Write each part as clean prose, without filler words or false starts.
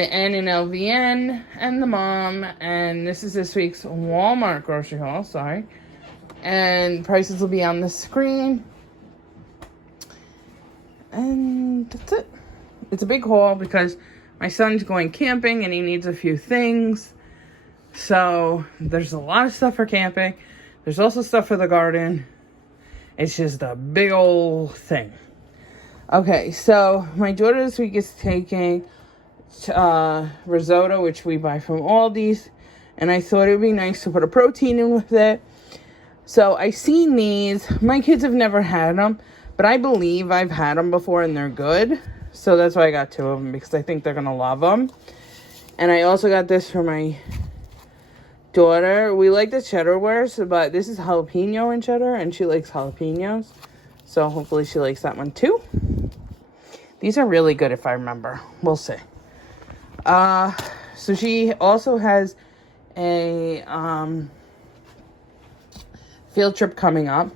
the N in LVN, and the mom. And this is this week's Walmart grocery haul, sorry. And prices will be on the screen. And that's it. It's a big haul because my son's going camping and he needs a few things. So there's a lot of stuff for camping. There's also stuff for the garden. It's just a big old thing. Okay, so my daughter this week is taking risotto, which we buy from Aldi's. And I thought it would be nice to put a protein in with it. So I seen these. My kids have never had them, but I believe I've had them before and they're good. So that's why I got 2 of them, because I think they're going to love them. And I also got this for my daughter. We like the cheddar wares, but this is jalapeno and cheddar, and she likes jalapenos. So hopefully she likes that one too. These are really good if I remember. We'll see. So she also has a field trip coming up.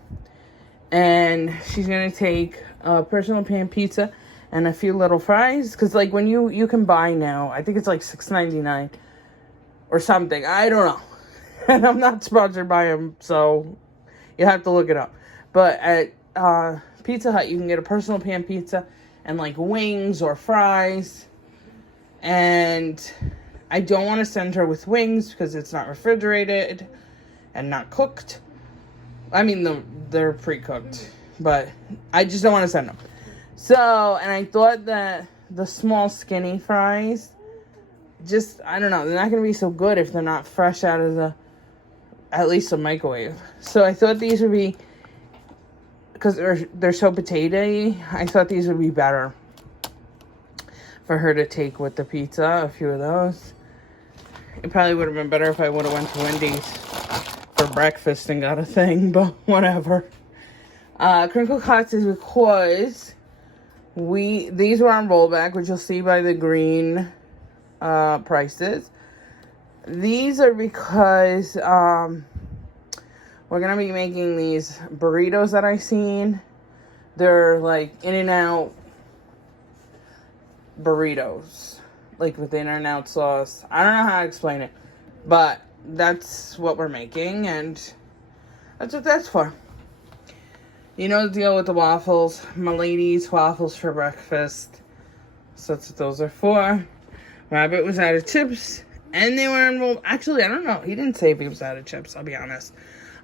And she's going to take a personal pan pizza and a few little fries. Because, like, when you can buy now, I think it's like $6.99 or something. I don't know. And I'm not sponsored by them, so you have to look it up. But at Pizza Hut, you can get a personal pan pizza and, like, wings or fries. And I don't want to send her with wings because it's not refrigerated and not cooked. I mean, they're pre-cooked, but I just don't want to send them. So, and I thought that the small skinny fries, just, I don't know, they're not going to be so good if they're not fresh out of at least the microwave. So I thought these would be, because they're so potato-y, I thought these would be better for her to take with the pizza, a few of those. It probably would have been better if I would have went to Wendy's for breakfast and got a thing, but whatever. Crinkle cuts is because these were on rollback, which you'll see by the green prices. These are because we're gonna be making these burritos that I seen. They're like In-N-Out burritos, like with In-N-Out sauce. I don't know how to explain it, but that's what we're making, and that's what that's for. You know the deal with the waffles. My ladies, waffles for breakfast. So that's what those are for. Rabbit was out of chips, and they were on roll. Actually, I don't know. He didn't say if he was out of chips, I'll be honest.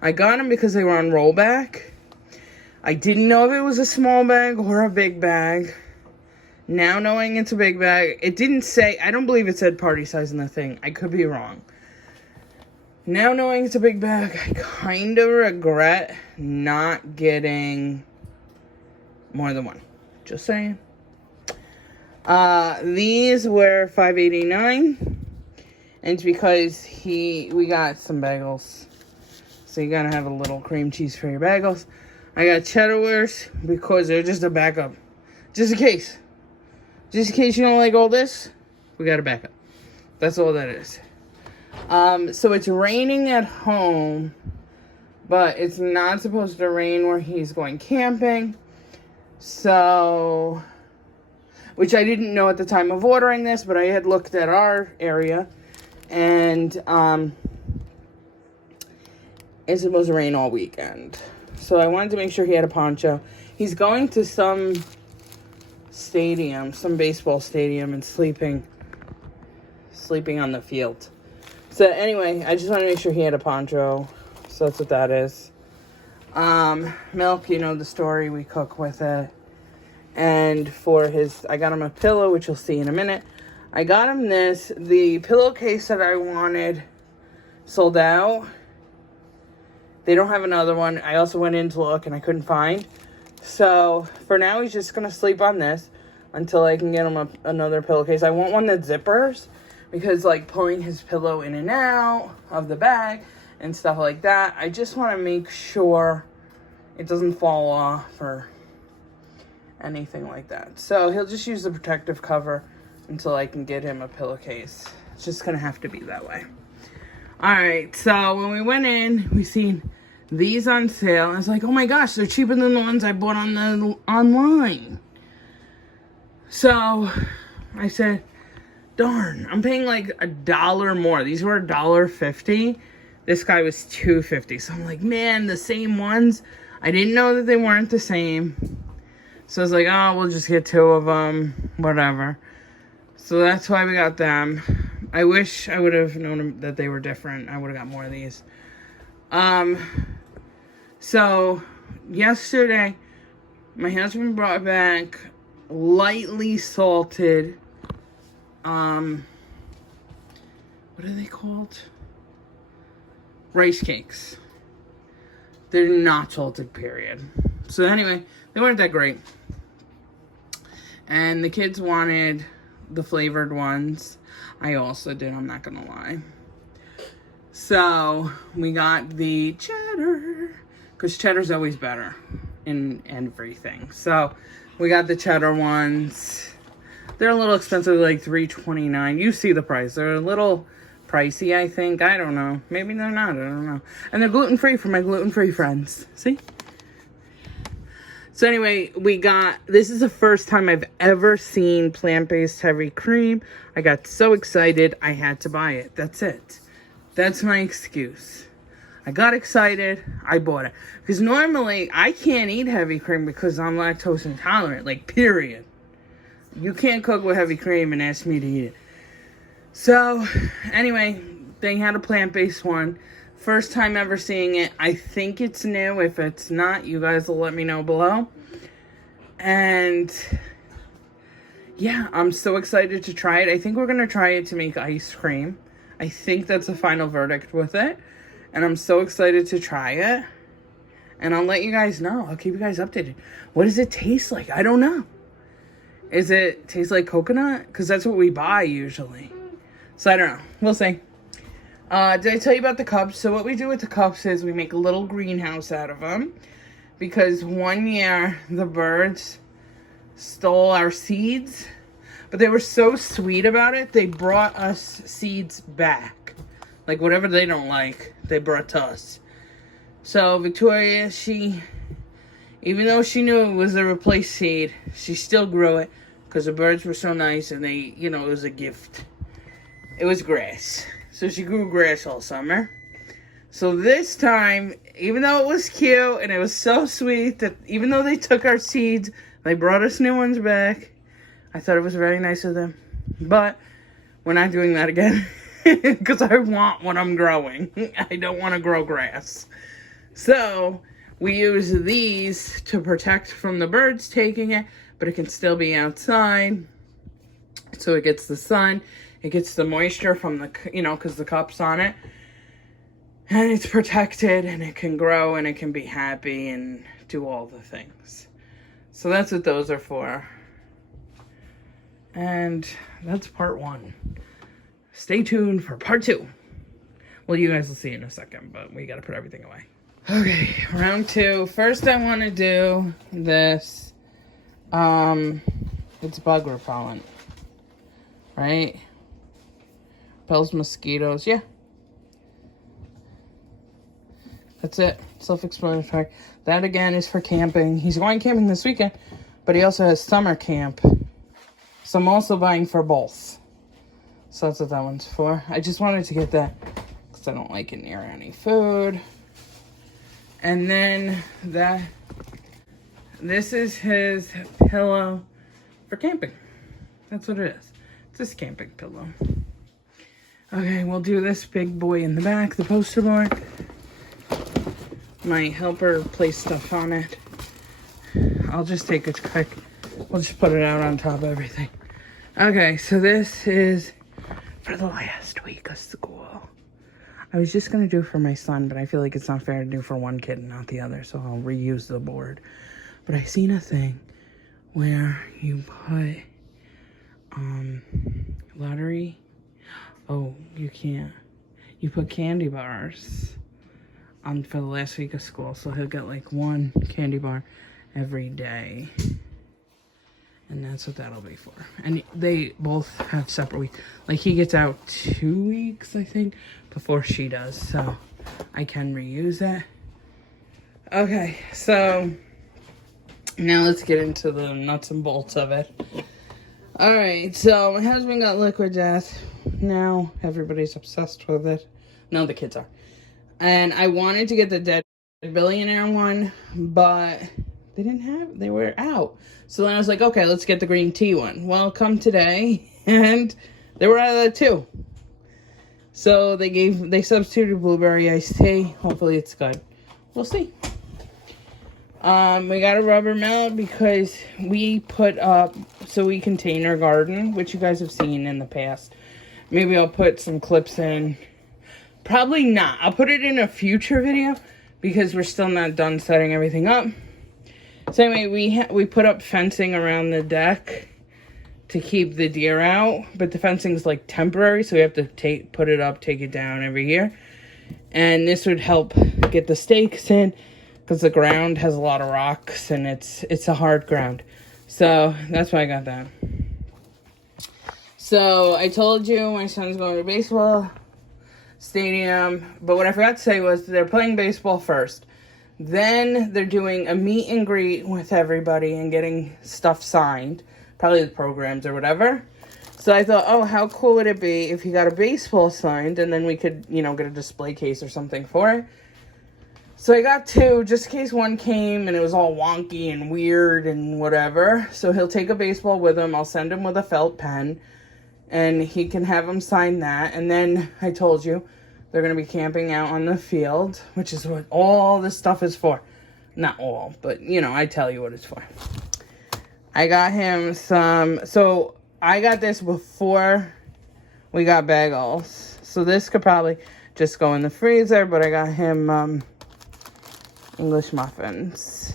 I got them because they were on rollback. I didn't know if it was a small bag or a big bag. Now knowing it's a big bag, it didn't say, I don't believe it said party size in the thing. I could be wrong. Now knowing it's a big bag, I kind of regret not getting more than one. Just saying. These were $5.89. And it's because we got some bagels. So you gotta have a little cream cheese for your bagels. I got cheddar wares because they're just a backup. Just in case. Just in case you don't like all this, we got a backup. That's all that is. So it's raining at home, but it's not supposed to rain where he's going camping. So, which I didn't know at the time of ordering this, but I had looked at our area, and it's supposed to rain all weekend. So I wanted to make sure he had a poncho. He's going to some stadium, some baseball stadium, and sleeping on the field. So anyway, I just want to make sure he had a poncho. So that's what that is. Milk, you know the story. We cook with it. And for I got him a pillow, which you'll see in a minute. I got him this. The pillowcase that I wanted sold out. They don't have another one. I also went in to look and I couldn't find. So for now, he's just going to sleep on this until I can get him another pillowcase. I want one that zippers, because like pulling his pillow in and out of the bag and stuff like that, I just want to make sure it doesn't fall off or anything like that. So he'll just use the protective cover until I can get him a pillowcase. It's just going to have to be that way. All right, so when we went in, we seen these on sale. I was like, oh my gosh, they're cheaper than the ones I bought online. So I said, darn, I'm paying like $1 more. These were $1.50. This guy was $2.50. So I'm like, man, the same ones. I didn't know that they weren't the same. So I was like, oh, we'll just get 2 of them, whatever. So that's why we got them. I wish I would have known that they were different. I would have got more of these. So yesterday, my husband brought back lightly salted, what are they called? Rice cakes. They're not salted, period. So anyway, they weren't that great. And the kids wanted the flavored ones. I also did, I'm not gonna lie. So we got the cheddar, because cheddar's always better in everything. So we got the cheddar ones. They're a little expensive, like $3.29. You see the price. They're a little pricey, I think. I don't know. Maybe they're not. I don't know. And they're gluten-free for my gluten-free friends. See? So anyway, this is the first time I've ever seen plant-based heavy cream. I got so excited, I had to buy it. That's it. That's my excuse. I got excited, I bought it. Because normally, I can't eat heavy cream because I'm lactose intolerant, like, period. You can't cook with heavy cream and ask me to eat it. So, anyway, they had a plant-based one. First time ever seeing it. I think it's new. If it's not, you guys will let me know below. And yeah, I'm so excited to try it. I think we're going to try it to make ice cream. I think that's the final verdict with it. And I'm so excited to try it. And I'll let you guys know. I'll keep you guys updated. What does it taste like? I don't know. Is it taste like coconut? Because that's what we buy usually. So I don't know. We'll see. Did I tell you about the cups? So what we do with the cups is we make a little greenhouse out of them. Because one year, the birds stole our seeds. But they were so sweet about it, they brought us seeds back. Like, whatever they don't like, they brought to us. So, Victoria, even though she knew it was a replaced seed, she still grew it. Because the birds were so nice and they, it was a gift. It was grass. So she grew grass all summer. So this time, even though it was cute and it was so sweet that even though they took our seeds, they brought us new ones back. I thought it was very nice of them. But we're not doing that again. Because I want what I'm growing. I don't want to grow grass. So we use these to protect from the birds taking it. But it can still be outside. So it gets the sun. It gets the moisture from the, because the cup's on it. And it's protected and it can grow and it can be happy and do all the things. So that's what those are for. And that's part 1. Stay tuned for part 2. Well, you guys will see in a second, but we got to put everything away. Okay, round 2. First I want to do this. It's bug repellent. Right? Repels mosquitoes. Yeah. That's it. Self-explanatory. That, again, is for camping. He's going camping this weekend, but he also has summer camp. So I'm also buying for both. So that's what that one's for. I just wanted to get that because I don't like it near any food. And then this is his pillow for camping. That's what it is. It's this camping pillow. Okay, we'll do this big boy in the back, the poster board. My helper placed stuff on it. I'll just take it quick. We'll just put it out on top of everything. Okay, so this is for the last week of school. I was just going to do for my son, but I feel like it's not fair to do for one kid and not the other, so I'll reuse the board. But I seen a thing where you put lottery. Oh, you can't. You put candy bars on for the last week of school, so he'll get like 1 candy bar every day. And that's what that'll be for. And they both have separate weeks. Like, he gets out 2 weeks, I think, before she does. So I can reuse that. Okay, so now let's get into the nuts and bolts of it. Alright, so my husband got liquid death. Now everybody's obsessed with it. No, the kids are. And I wanted to get the Dead Billionaire one, but they were out. So then I was like, okay, let's get the green tea one. Well, come today, and they were out of that too. So they substituted blueberry iced tea. Hopefully it's good. We'll see. We got a rubber mat because we put up, so we contain our garden, which you guys have seen in the past. Maybe I'll put some clips in. Probably not. I'll put it in a future video because we're still not done setting everything up. So anyway, we put up fencing around the deck to keep the deer out, but the fencing's like temporary, so we have to put it up, take it down every year. And this would help get the stakes in, because the ground has a lot of rocks and it's a hard ground. So that's why I got that. So I told you my son's going to baseball stadium, but what I forgot to say was they're playing baseball first. Then they're doing a meet and greet with everybody and getting stuff signed, probably the programs or whatever. So I thought, oh, how cool would it be if he got a baseball signed, and then we could, get a display case or something for it. So I got two, just in case one came and it was all wonky and weird and whatever. So he'll take a baseball with him. I'll send him with a felt pen, and he can have him sign that. And then I told you they're going to be camping out on the field, which is what all this stuff is for. Not all, but, I tell you what it's for. I got him so I got this before we got bagels. So this could probably just go in the freezer, but I got him English muffins.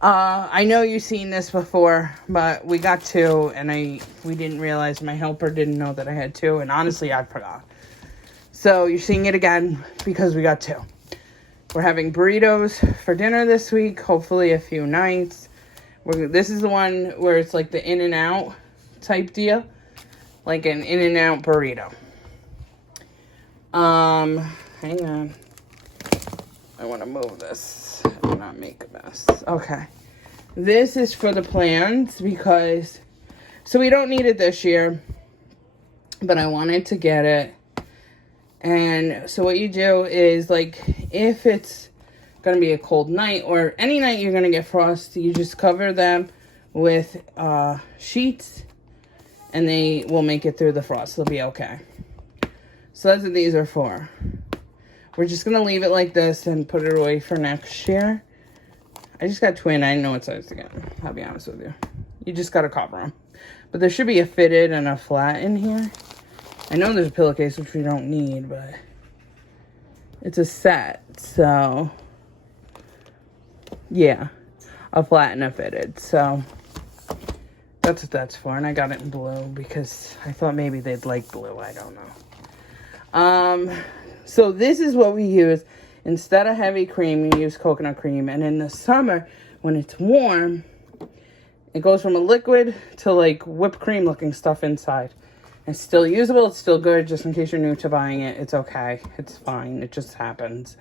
I know you've seen this before, but we got two, and we didn't realize, my helper didn't know that I had two, and honestly, I forgot. So you're seeing it again because we got two. We're having burritos for dinner this week, hopefully a few nights. This is the one where it's like the In-N-Out type deal, like an In-N-Out burrito. Hang on. I want to move this and not make a mess. Okay. This is for the plants because, so we don't need it this year, but I wanted to get it. And so what you do is, like, if it's going to be a cold night or any night you're going to get frost, you just cover them with sheets and they will make it through the frost. They'll be okay. So that's what these are for. We're just going to leave it like this and put it away for next year. I just got twin. I didn't know what size to get. I'll be honest with you. You just got to cover them. But there should be a fitted and a flat in here. I know there's a pillowcase, which we don't need, but it's a set. So, yeah. A flat and a fitted. So, that's what that's for. And I got it in blue because I thought maybe they'd like blue. I don't know. So this is what we use. Instead of heavy cream, you use coconut cream. And in the summer, when it's warm, it goes from a liquid to like whipped cream looking stuff inside. It's still usable. It's still good. Just in case you're new to buying it, it's okay. It's fine. It just happens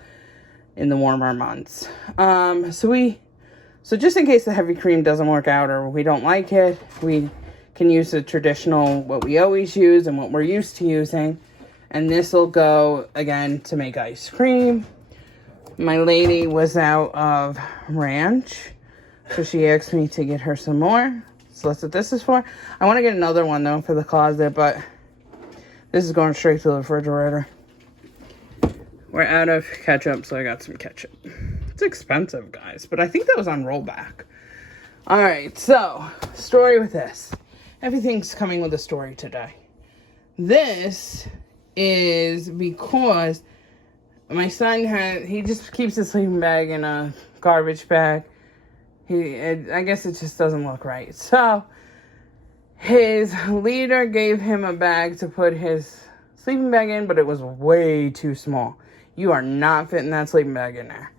in the warmer months. So just in case the heavy cream doesn't work out or we don't like it, we can use the traditional, what we always use and what we're used to using. And this will go, again, to make ice cream. My lady was out of ranch, so she asked me to get her some more. So that's what this is for. I want to get another one, though, for the closet, but this is going straight to the refrigerator. We're out of ketchup, so I got some ketchup. It's expensive, guys, but I think that was on rollback. All right, so story with this. Everything's coming with a story today. This is because my son he just keeps his sleeping bag in a garbage bag. I guess it just doesn't look right. So his leader gave him a bag to put his sleeping bag in, but it was way too small. You are not fitting that sleeping bag in there.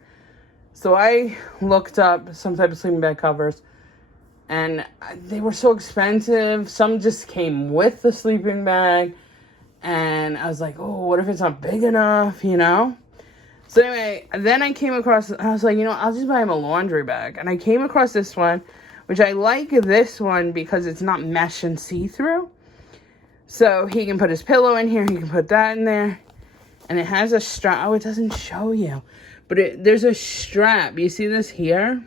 So I looked up some type of sleeping bag covers, and they were so expensive. Some just came with the sleeping bag, and I was like, oh, what if it's not big enough, So anyway, then I came across, I was like, I'll just buy him a laundry bag. And I came across this one which I like this one because it's not mesh and see-through. So he can put his pillow in here. He can put that in there. And it has a strap. Oh, it doesn't show you. But there's a strap. You see this here?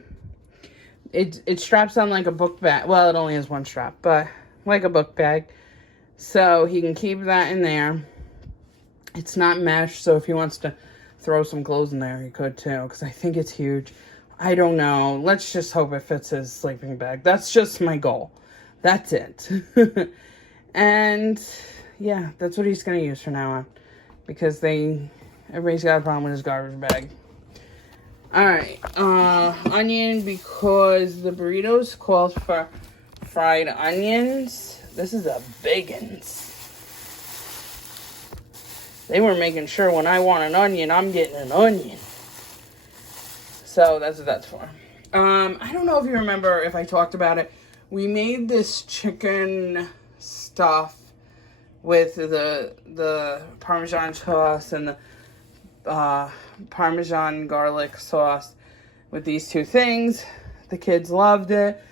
It straps on like a book bag. Well, it only has one strap, but like a book bag. So he can keep that in there. It's not mesh, so if he wants to throw some clothes in there, he could too, because I think it's huge. I don't know. Let's just hope it fits his sleeping bag. That's just my goal. That's it. And yeah, that's what he's going to use from now on, because everybody's got a problem with his garbage bag. Alright, onion, because the burritos calls for fried onions. This is a biggins. They were making sure when I want an onion, I'm getting an onion. So that's what that's for. I don't know if you remember if I talked about it. We made this chicken stuff with the Parmesan sauce and the Parmesan garlic sauce with these two things. The kids loved it.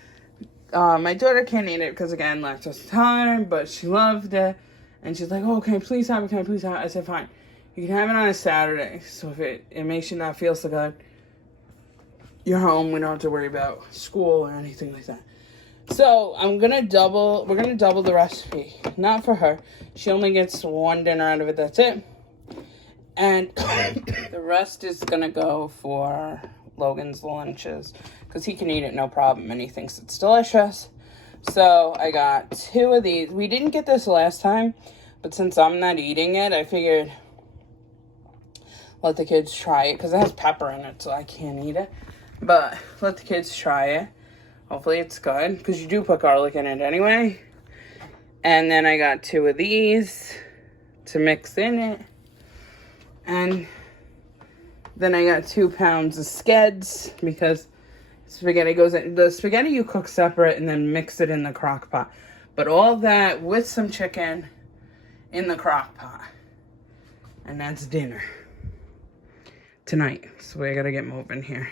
My daughter can't eat it because, again, lactose intolerant, but she loved it. And she's like, oh, can I please have it? Can I please have it? I said, fine. You can have it on a Saturday. So if it makes you not feel so good, you're home. We don't have to worry about school or anything like that. So we're going to double the recipe. Not for her. She only gets one dinner out of it. That's it. And the rest is going to go for Logan's lunches, because he can eat it no problem and he thinks it's delicious. So I got 2 of these. We didn't get this last time, but since I'm not eating it, I figured let the kids try it, because it has pepper in it, so I can't eat it. But let the kids try it. Hopefully it's good, because you do put garlic in it anyway. And then I got 2 of these to mix in it. And then I got 2 pounds of skeds, because spaghetti goes in. The spaghetti you cook separate and then mix it in the crock pot. But all that with some chicken in the crock pot. And that's dinner tonight. So we gotta get moving here.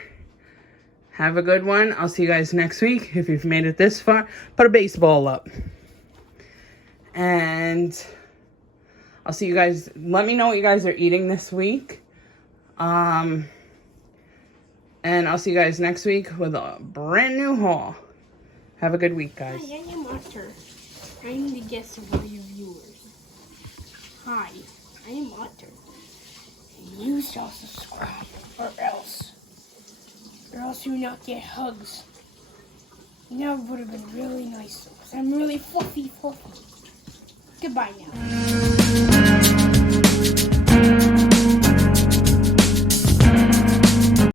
Have a good one. I'll see you guys next week. If you've made it this far, put a baseball up. And I'll see you guys. Let me know what you guys are eating this week. And I'll see you guys next week with a brand new haul. Have a good week, guys. Hi, I am Arthur. I'm the guest of all your viewers. Hi, I am Arthur. And you shall subscribe, or else you will not get hugs. You know, it would have been really nice, because I'm really fluffy. Goodbye now.